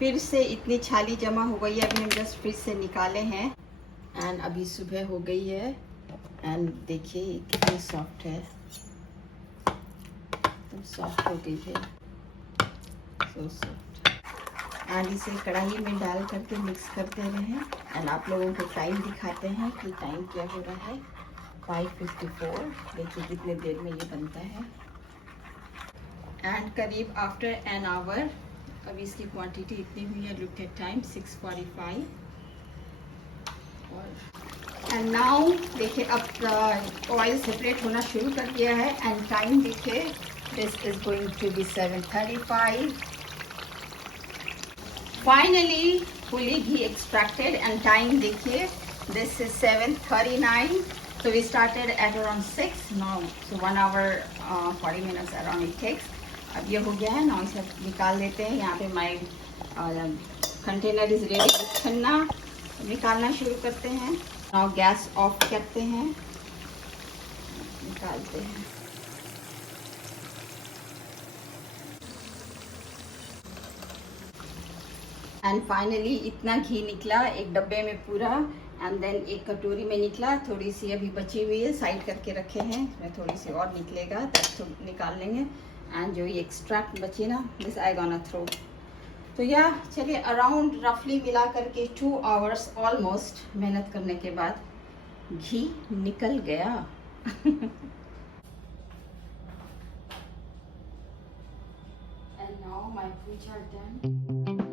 फिर से इतनी छाली जमा हो गई है, अभी हम जस्ट फ्रिज से निकाले हैं। एंड अभी सुबह हो गई है एंड देखिए कितनी सॉफ्ट है, एकदम सॉफ्ट हो गई है, सो सॉफ्ट। एंड इसे कढ़ाई में डाल करके मिक्स करते रहें। एंड आप लोगों को टाइम दिखाते हैं कि टाइम क्या हो रहा है। 5:54। देखिए कितने देर में ये बनता है। एंड करीब आफ्टर एन आवर, अभी इसकी क्वांटिटी इतनी हुई है। Look at time 6:45। And now देखिए अब ऑयल सेपरेट होना शुरू कर दिया है। एंड टाइम देखिए, this is going to be 7:35। Finally fully ghee extracted and time देखिए, this is 7:39। So we started at around 6 now, so 1 hour 40 minutes around it takes. अब ये हो गया है ना, इसे निकाल लेते हैं। यहाँ पे माई कंटेनर इज रेडी टू छन्ना। निकालना शुरू करते हैं। नाउ गैस ऑफ करते हैं, निकालते हैं। एंड फाइनली इतना घी निकला एक डब्बे में पूरा। एंड देन एक कटोरी में निकला। थोड़ी सी अभी बची हुई है, साइड करके रखे हैं, इसमें थोड़ी सी और निकलेगा तो निकाल लेंगे। एंड जो ये एक्सट्रैक्ट बची ना, दिस आई गोना थ्रो। तो या चलिए अराउंड रफली मिला करके 2 आवर्स ऑलमोस्ट मेहनत करने के बाद घी निकल गया। And now my puja done.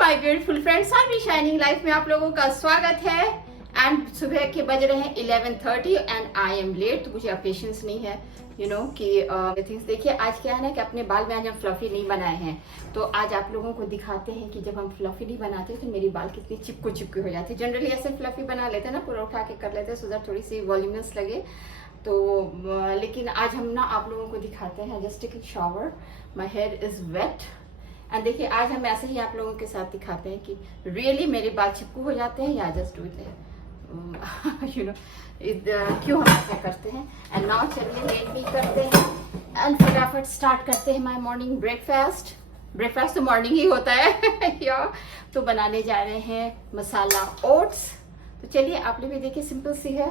My beautiful friends, Saanvi shining life में आप लोगों का स्वागत है। एंड सुबह के बज रहे हैं 11:30 एंड आई एम लेट। तो मुझे अब पेशेंस नहीं है कि थिंग्स। देखिए आज क्या है ना कि अपने बाल में आज हम फ्लफी नहीं बनाए हैं, तो आज आप लोगों को दिखाते हैं कि जब हम फ्लफी नहीं बनाते तो मेरी बाल कितनी चिपको चिपके हो जाती है। जनरली ऐसे फ्लफी बना लेते हैं ना, पूरा उठा के कर लेते हैं, सो दैट थोड़ी सी वॉल्यूमस लगे। तो लेकिन आज हम ना आप लोगों को दिखाते हैं। Just take a shower, my hair is wet. And देखिए आज हम ऐसे ही आप लोगों के साथ दिखाते हैं कि रियली मेरे बाल चिपकू हो जाते हैं या जस्ट डू इट क्यों हम ऐसा करते हैं। एंड नाउ चलिए लेट मी करते हैं एंड फटाफट स्टार्ट करते हैं माय मॉर्निंग ब्रेकफास्ट। ब्रेकफास्ट तो मॉर्निंग ही होता है या तो बनाने जा रहे हैं मसाला ओट्स। तो चलिए आप लोग भी देखिए, सिंपल सी है।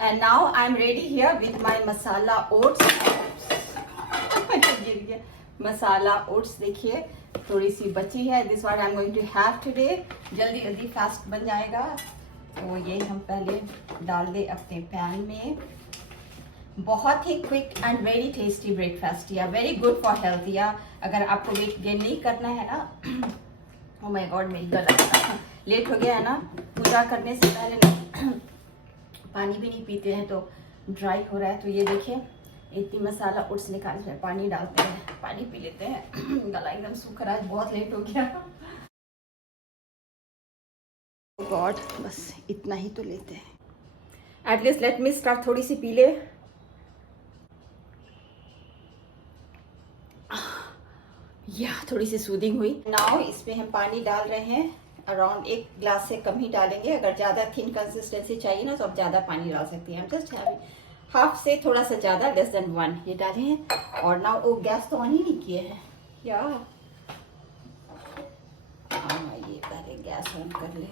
And now I am ready here with my masala oats. गिर गया मसाला ओट्स। देखिए थोड़ी सी बची है, this what I am going to have today. जल्दी जल्दी फास्ट बन जाएगा। तो ये हम पहले डाल दे अपने पैन में। बहुत ही quick and very tasty breakfast या वेरी गुड फॉर हेल्थ। या अगर आपको वेट गेन नहीं करना है ना, ओ माय गॉड मेरी गला लेट हो गया है ना, पूजा करने से पहले ना पानी भी नहीं पीते हैं तो ड्राई हो रहा है। तो ये देखिए इतनी मसाला ओट्स निकाल रहे, पानी डालते हैं, पानी पी लेते हैं। गला एकदम सूख रहा है, बहुत लेट हो गया। गॉड बस इतना ही तो लेते हैं। At least let me start. थोड़ी सी पी ले। या थोड़ी सी सूदिंग हुई। नाउ इसमें हम पानी डाल रहे हैं, अराउंड 1 ग्लास से कम ही डालेंगे। अगर ज़्यादा थिन कंसिस्टेंसी चाहिए ना तो आप ज़्यादा पानी डाल सकती हैं। हम जस्ट हाफ से थोड़ा सा ज़्यादा, लेस देन 1 ये डाले हैं। और ना वो गैस तो ऑन ही नहीं किए हैं क्या? हाँ ये पहले गैस ऑन कर ले।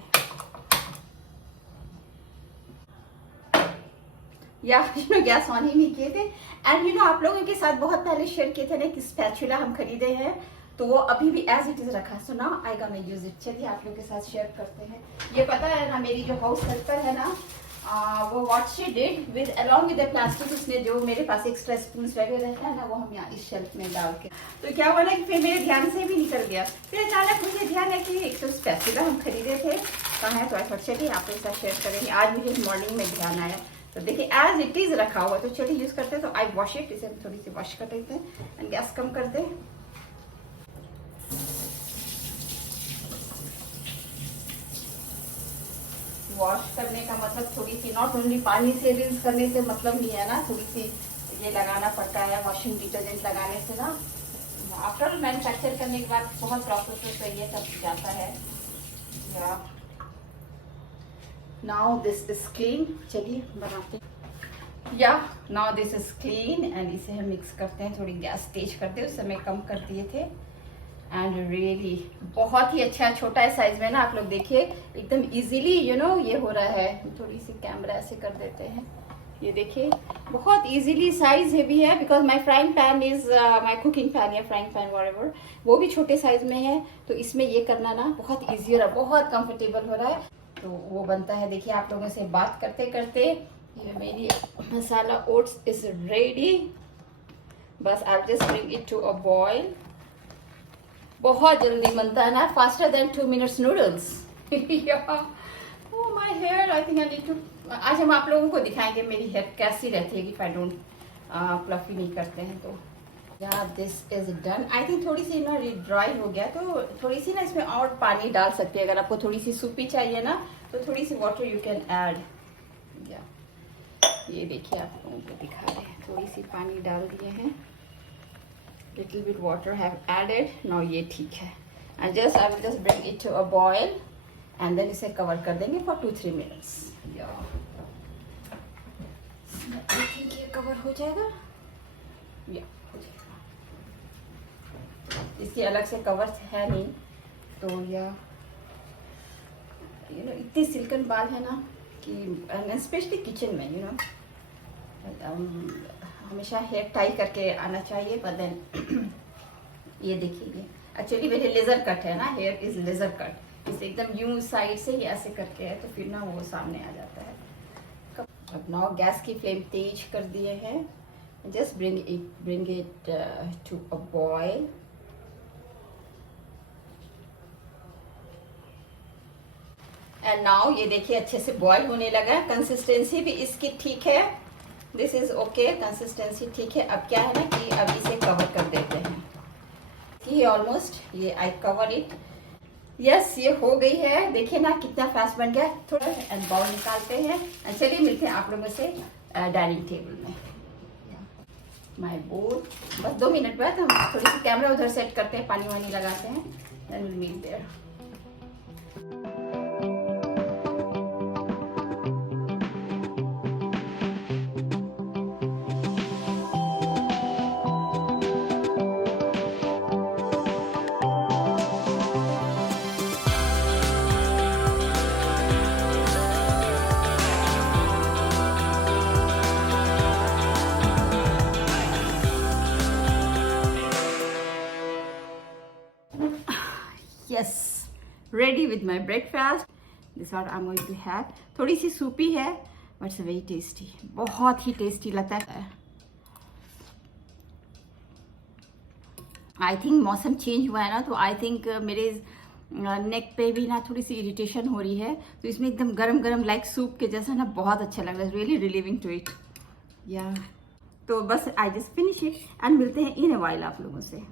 या गैस ऑन ही नहीं किए थे। एंड आप लोगों के साथ बहुत पहले शेयर किए थे ना कि स्पैचुला हम खरीदे हैं, तो वो अभी भी एज इट इज रखा है। So now I gonna use it. चलिए आप लोगों के साथ शेयर करते हैं। ये पता है ना, मेरी जो हाउस हेल्पर है ना, वो what she did with along with the plastic, उसने जो मेरे पास एक्स्ट्रा स्पून वगैरह रहता है ना, वो हम यहाँ इस शेल्फ में डाल के, तो क्या हुआ ना कि फिर मेरे ध्यान से भी निकल गया। फिर अचानक मुझे ध्यान है कि एक तो स्पैचुला हम खरीदे थे कहाँ है, तो ऐसा चलिए आप लोग साथ शेयर करेंगे। आज मुझे मॉर्निंग में ध्यान आया, तो देखिए एज इट इज रखा हुआ, तो चलिए यूज करते हैं। तो आई वॉश इट, इसे थोड़ी सी वॉश कर देते हैं एंड गैस कम कर दे। वॉश करने का मतलब थोड़ी सी, नॉट ओनली पानी से रिंस करने से मतलब नहीं है ना, थोड़ी सी ये लगाना पड़ता है वॉशिंग डिटर्जेंट लगाने से ना। आफ्टर मैन्युफैक्चर करने के बाद बहुत प्रोसेस से ये सब जाता है। नाउ दिस इज क्लीन, चलिए बनाते हैं। या now this is clean and इसे हम मिक्स करते हैं। थोड़ी गैस तेज करते हैं, उस समय कम कर दिए थे। एंड रियली बहुत ही अच्छा छोटा साइज में ना, आप लोग देखिए एकदम इजीली ये हो रहा है। थोड़ी सी कैमरा ऐसे कर देते हैं, ये देखिए बहुत इजीली साइज है भी है, because my frying pan is my cooking pan या फ्राइंग पैन व्हाटएवर, वो भी छोटे साइज में है। तो इसमें ये करना ना बहुत ईजी हो रहा है, बहुत कंफर्टेबल हो रहा है। तो वो बनता है। देखिए आप लोगों से बात करते करते ये मेरी मसाला ओट्स इज रेडी। बस I just bring it to a boil. बहुत जल्दी बनता है ना, faster than 2 minutes noodles. Oh my hair, I think I need to. आज हम आप लोगों को दिखाएंगे मेरी हेयर कैसी रहती है इफ आई डोंट फ्लफी नहीं करते हैं तो। या this is done. I think थोड़ी सी ना ड्राई हो गया, तो थोड़ी सी ना इसमें और पानी डाल सकते हैं। अगर आपको थोड़ी सी सूपी चाहिए ना, तो थोड़ी सी वाटर यू कैन ऐड। या ये देखिए आप लोगों को दिखा रहे हैं, थोड़ी सी पानी डाल दिए हैं, little bit water have added. Now ये ठीक है। And just I will just bring it to a boil and then इसे कवर कर देंगे फॉर 2-3 मिनट्स। आई थिंक ये कवर हो जाएगा। या हो जाएगा, इसकी अलग से कवर है नहीं। तो या इतने सिल्कन बाल है ना कि स्पेशली किचन में हमेशा हेयर टाई करके आना चाहिए। पर देन ये देखिए, ये एक्चुअली मेरे लेजर कट है ना, हेयर इज लेजर कट। इसे एकदम यूं साइड से ही ऐसे करके है, तो फिर ना वो सामने आ जाता है। अब नाउ गैस की फ्लेम तेज कर दिए हैं। Just bring it to a boil. And now ये देखिए अच्छे से बॉयल होने लगा। कंसिस्टेंसी भी इसकी ठीक है, दिस इज ओके, कंसिस्टेंसी ठीक है। अब क्या है ना कि अब इसे कवर कर देते हैं कि ऑलमोस्ट ये आई कवर इट। यस, ये हो गई है। देखिए ना कितना फास्ट बन गया। थोड़ा एंड बाउल निकालते हैं। चलिए मिलते हैं आप लोगों से डाइनिंग टेबल में। माय बोल, बस 2 मिनट बाद हम थोड़ी सी कैमरा उधर सेट करते हैं, पानी वानी लगाते हैं, then will meet there. Yes, ready with my breakfast. This is what I'm going to have. थोड़ी सी सूपी है, but it's very tasty. बहुत ही टेस्टी लगता है। आई थिंक मौसम चेंज हुआ है ना, तो आई थिंक मेरे नेक पे भी ना थोड़ी सी इरिटेशन हो रही है। तो इसमें एकदम गरम गरम लाइक सूप के जैसा ना बहुत अच्छा लग रहा है। Really relieving to it. या तो बस I just finish it and मिलते हैं इन अ व्हाइल आप लोगों से।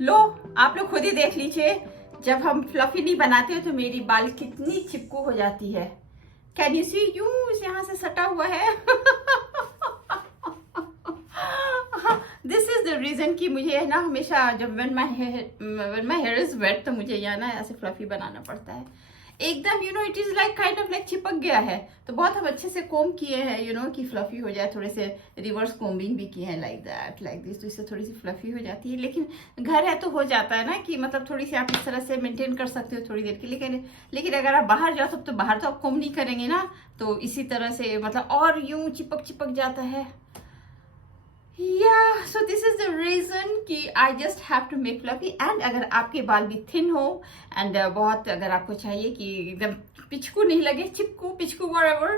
लो, आप लोग खुद ही देख लीजिए, जब हम फ्लफी नहीं बनाते हो तो मेरी बाल कितनी चिपकू हो जाती है। कैन यू सी, यूं यहाँ से सटा हुआ है। दिस इज द रीजन कि मुझे है ना हमेशा जब when my hair is wet तो मुझे यहाँ ना ऐसे फ्लफी बनाना पड़ता है। एकदम it is like kind of like चिपक गया है। तो बहुत हम अच्छे से कोम किए हैं कि फ्लफी हो जाए, थोड़े से रिवर्स कोम्बिंग भी किए हैं लाइक दैट लाइक दिस, तो इससे थोड़ी सी फ्लफी हो जाती है। लेकिन घर है तो हो जाता है ना कि मतलब थोड़ी सी आप इस तरह से मेंटेन कर सकते हो थोड़ी देर के। लेकिन अगर आप बाहर जाओ तो बाहर तो आप कोम नहीं करेंगे ना, तो इसी तरह से मतलब और यूं चिपक जाता है। Yeah, so this is the reason कि I just have to make fluffy। and अगर आपके बाल भी थिन हो and बहुत अगर आपको चाहिए कि एकदम पिचकू नहीं लगे, पिचकू whatever,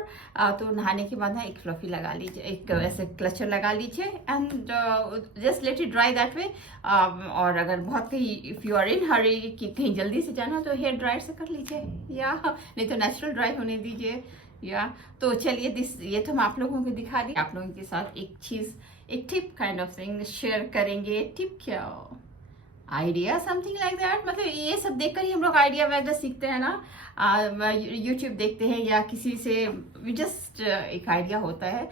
तो नहाने के बाद ना एक फ्लफी लगा लीजिए, एक ऐसे क्लचर लगा लीजिए and just let it dry that way। और अगर बहुत कहीं if you are in hurry कि कहीं जल्दी से जाना तो हेयर ड्रायर से कर लीजिए, या नहीं तो नेचुरल ड्राई होने दीजिए। या तो चलिए ये तो हम आप लोगों को दिखा दी। आप लोगों के साथ एक tip kind of thing share करेंगे। टिप क्या, आइडिया समथिंग लाइक दैट। मतलब ये सब देखकर ही हम लोग आइडिया वगैरह सीखते हैं ना, यूट्यूब देखते हैं या किसी से जस्ट एक आइडिया होता है।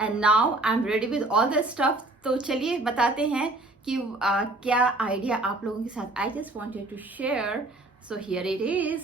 And now I am ready with all the stuff तो चलिए बताते हैं कि क्या आइडिया आप लोगों के साथ I just wanted to share. So here it is.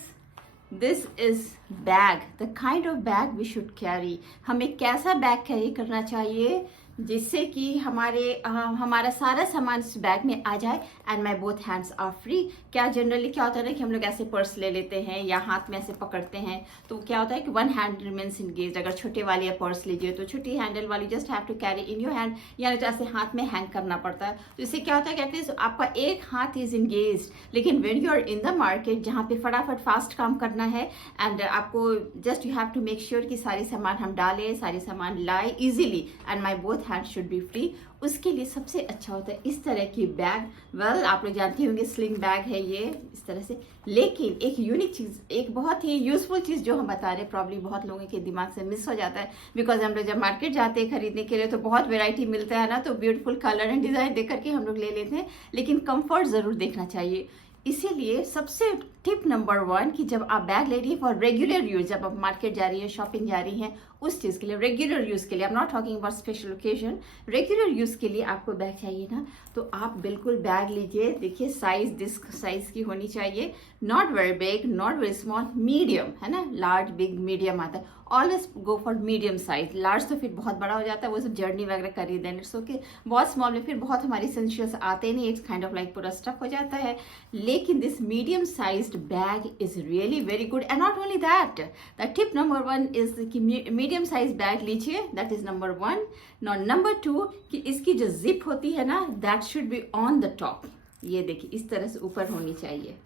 This is bag, the kind of bag we should carry. हमें कैसा बैग कैरी करना चाहिए जिससे कि हमारा सारा सामान इस बैग में आ जाए and my both hands are free. क्या जनरली क्या होता है ना कि हम लोग ऐसे पर्स ले लेते हैं या हाथ में ऐसे पकड़ते हैं, तो क्या होता है कि वन हैंड रिमेन्स इंगेज. अगर छोटे वाली पर्स लीजिए तो छोटी हैंडल वाली just have to carry in your hand, यानी तो ऐसे हाथ में हैंग करना पड़ता है. तो इससे क्या होता है कि एटलीस्ट आपका एक हाथ इज इंगेज. लेकिन when you are in the market जहाँ पे फटाफट फास्ट काम करना है एंड आपको just you have to make sure कि सारे सामान हम डालें, सारे सामान लाए easily and my both hand should be free. उसके लिए सबसे अच्छा होता है इस तरह की बैग. वेल आप लोग जानते होंगे स्लिंग बैग है ये इस तरह से. लेकिन एक यूनिक चीज़, एक बहुत ही यूजफुल चीज़ जो हम बता रहे हैं, प्रॉब्ली बहुत लोगों के दिमाग से मिस हो जाता है. बिकॉज हम लोग जब मार्केट जाते हैं खरीदने के लिए तो बहुत वेराइटी मिलता है ना, तो ब्यूटीफुल कलर एंड डिज़ाइन देख करके हम लोग ले लेते हैं, लेकिन कंफर्ट ज़रूर देखना चाहिए. इसीलिए सबसे टिप नंबर 1 कि जब आप बैग ले रही है फॉर रेगुलर यूज, जब आप मार्केट जा रही है, शॉपिंग जा रही हैं, उस चीज़ के लिए, रेगुलर यूज़ के लिए, I am not talking about special occasion, regular use के लिए आपको बैग चाहिए ना, तो आप बिल्कुल बैग लीजिए. देखिए साइज डिस्क साइज की होनी चाहिए, not very big, not very small, medium है ना. लार्ज बिग मीडियम आता है. Always go for medium size. Large तो फिर बहुत बड़ा हो जाता है, वो सब जर्नी वगैरह करी देन इट्स ओके. बहुत स्मॉल में फिर बहुत हमारी एसेंशियल्स आते नहीं, इट्स काइंड ऑफ लाइक पूरा स्टफ हो जाता है. लेकिन this medium sized bag is really very good. And not only that, the tip number 1 is कि मीडियम साइज बैग लीजिए, दैट इज नंबर 1. नंबर 2 कि इसकी जो जिप होती है ना, that should be on the top. ये देखिए इस तरह से ऊपर होनी चाहिए.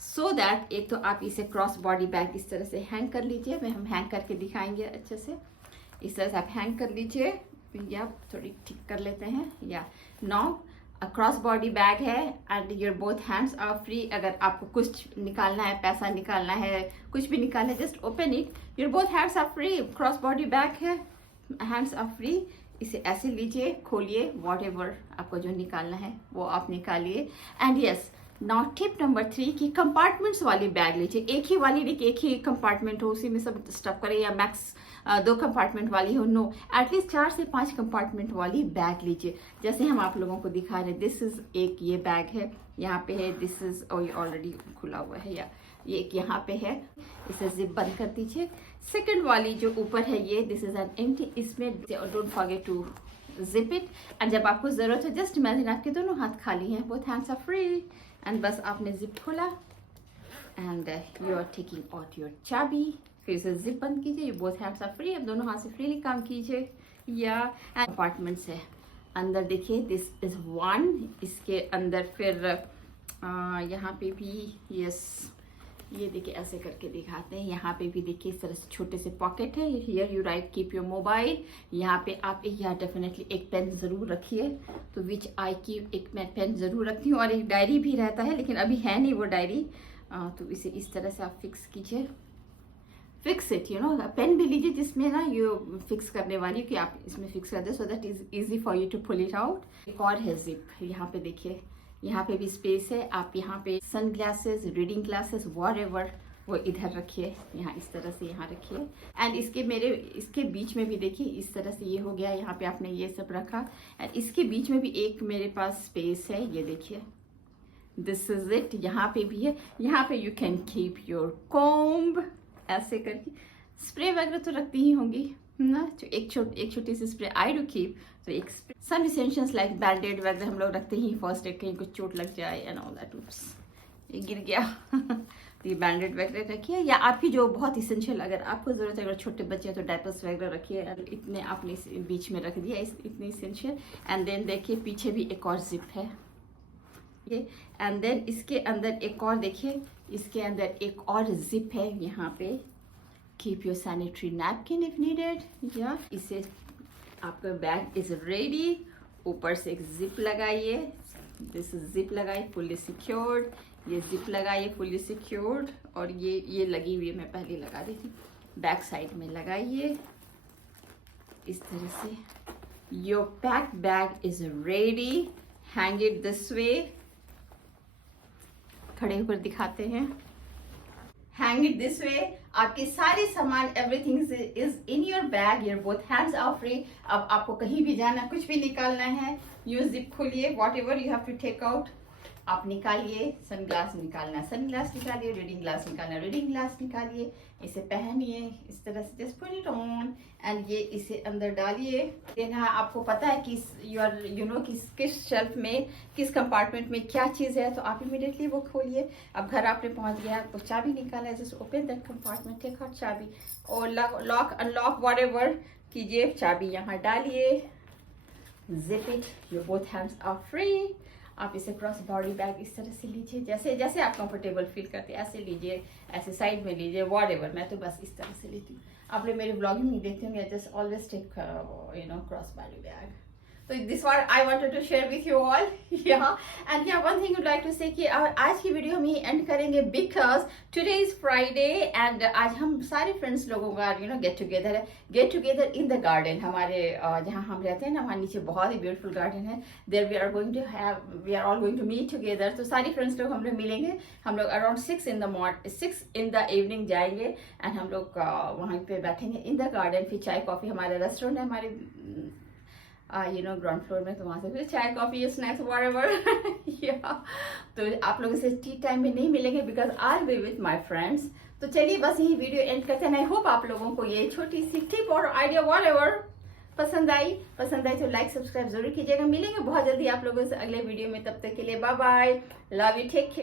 सो दैट एक तो आप इसे क्रॉस बॉडी बैग इस तरह से हैंग कर लीजिए. हम हैंग करके दिखाएंगे अच्छे से. इस तरह से आप हैंग कर लीजिए, या थोड़ी ठीक कर लेते हैं. या नाउ क्रॉस बॉडी बैग है and your both hands are free. अगर आपको कुछ निकालना है, पैसा निकालना है, कुछ भी निकालना है, just open it. Your both hands are free. Cross body bag है, हैंड्स आर फ्री. इसे ऐसे लीजिए, खोलिए, वॉट एवर आपको जो निकालना है वो आप निकालिए. And yes, now tip number 3 कि कंपार्टमेंट्स वाली बैग लीजिए. एक ही वाली नहीं कि एक ही कंपार्टमेंट हो उसी में सब स्टफ करें, या मैक्स 2 कंपार्टमेंट वाली हो. नो, एटलीस्ट 4 से 5 कंपार्टमेंट वाली बैग लीजिए, जैसे हम आप लोगों को दिखा रहे हैं. दिस इज एक ये बैग है, यहाँ पे है. दिस इज ऑलरेडी खुला हुआ है, या ये एक यहाँ पे है. इसे जिप बंद कर दीजिए. सेकंड वाली जो ऊपर है ये, दिस इज एन एम्प्टी. इसमें don't forget to zip it. And जब आपको जरूरत है, जस्ट इमेजिन आपके दोनों हाथ खाली हैं, both hands are free, and बस आपने जिप खोला and you are taking out your chabi. फिर से जिप बंद कीजिए. You both hands are free. अब दोनों हाथ से फ्रीली काम कीजिए. या अपार्टमेंट्स है अंदर, देखिए दिस इज 1. इसके अंदर फिर यहाँ पे भी यस, ये देखिए ऐसे करके दिखाते हैं. यहाँ पे भी देखिए इस तरह से छोटे से पॉकेट है. Here you right keep your mobile. यहाँ पे आप यहाँ डेफिनेटली एक पेन ज़रूर रखिए, तो विच आई की एक मैं पेन ज़रूर रखती हूँ. और एक डायरी भी रहता है, लेकिन अभी है नहीं वो डायरी. तो इसे इस तरह से आप फिक्स कीजिए. Fix it, you know. Pen भी लीजिए जिसमें ना यू फिक्स करने वाली कि आप इसमें फिक्स कर दे, so that is easy for you to pull it out. एक और है जिप. यहाँ पे देखिए, यहाँ पे भी स्पेस है. आप यहाँ पे sun glasses, reading glasses, whatever, वो इधर रखिए. यहाँ इस तरह से यहाँ रखिए. एंड इसके बीच में भी देखिए इस तरह से ये हो गया. यहाँ पे आपने ये सब रखा. एंड इसके बीच में भी एक मेरे पास स्पेस है, ये देखिए. This is it. यहाँ पे भी है. यहाँ पे you can keep your comb. ऐसे करके स्प्रे वगैरह तो रखती ही होंगी ना, जो एक छोटी सी स्प्रे आई डू कीप. तो एक सम इसेंशियल्स लाइक बैंडेड वगैरह हम लोग रखते ही. फर्स्ट एड, कहीं कुछ चोट लग जाए एंड ऑल दैट. उप्स, ये गिर गया. तो ये बैंडेड वगैरह रखिए. या आपकी जो बहुत इसेंशियल, अगर आपको जरूरत है, अगर छोटे बच्चे हैं तो डायपर्स वगैरह रखिए. इतने आपने बीच में रख दिया, इतने इसेंशियल. एंड देन देखिए पीछे भी एक और जिप है ये. एंड देन इसके अंदर एक और देखिए, इसके अंदर एक और जिप है यहाँ पे. Keep your sanitary napkin if needed. या इसे आपका बैग इज रेडी. ऊपर से एक जिप लगाइए. दिस जिप लगाइए, फुल्ली सिक्योर्ड. ये जिप लगाइए, फुल्ली सिक्योर्ड. और ये लगी हुई है, मैं पहले लगा दी थी. बैक साइड में लगाइए इस तरह से. Your pack bag is ready. Hang it this way. खड़े होकर दिखाते हैं. Hang it this way. आपके सारे सामान everything is in your bag, your both hands are free. अब आपको कहीं भी जाना, कुछ भी निकालना है, यू जिप खोलिए, whatever you have to take out आप निकालिए। सनग्लास निकालना सनग्लास निकालिए, रीडिंग ग्लास निकालना रीडिंग ग्लास निकालिए, इसे पहनिए इस तरह से, just put it on and ये इसे अंदर डालिए। देन हाँ, आपको पता है कि यू नो कि किस शेल्फ में, किस कंपार्टमेंट में क्या चीज़ है, तो आप इमीडिएटली वो खोलिए। अब घर आपने पहुंच गया तो चाबी निकाला, just open that compartment, take out chabi और लॉक अनलॉक व्हाटएवर कीजिए, चाबी यहाँ डालिए, zip it, your both hands are free. आप इसे क्रॉस बॉडी बैग इस तरह से लीजिए, जैसे जैसे आप कंफर्टेबल फील करते हैं ऐसे लीजिए, ऐसे साइड में लीजिए, व्हाटएवर। मैं तो बस इस तरह से लेती हूँ। आप लोग मेरी व्लॉगिंग नहीं देखते होंगे, just always take cross body bag. तो this were I wanted to share with you all. And one thing would like to say कि आज की वीडियो हम ही एंड करेंगे because today is Friday and आज हम सारे फ्रेंड्स लोगों का गेट टुगेदर है। Get together in the garden, हमारे जहाँ हम रहते हैं ना, वहाँ नीचे बहुत ही ब्यूटीफुल गार्डन है। There we are all going to meet together. तो सारी फ्रेंड्स लोग हम लोग मिलेंगे। हम लोग अराउंड 6 in the evening जाएंगे एंड हम लोग वहाँ पे बैठेंगे इन द गार्डन। फिर चाय कॉफी, हमारा रेस्टोरेंट है हमारे ग्राउंड फ्लोर में, तो वहाँ से फिर चाय कॉफी स्नैक्स व्हाटएवर। तो आप लोगों से टी टाइम में नहीं मिलेंगे because I will be with my friends. तो चलिए बस यही वीडियो एंड करते हैं। आई होप आप लोगों को ये छोटी सी टिप और आइडिया व्हाटएवर पसंद आई तो लाइक सब्सक्राइब जरूर कीजिएगा। मिलेंगे बहुत जल्दी आप लोगों से अगले वीडियो में, तब तक के लिए bye bye, love you, take care.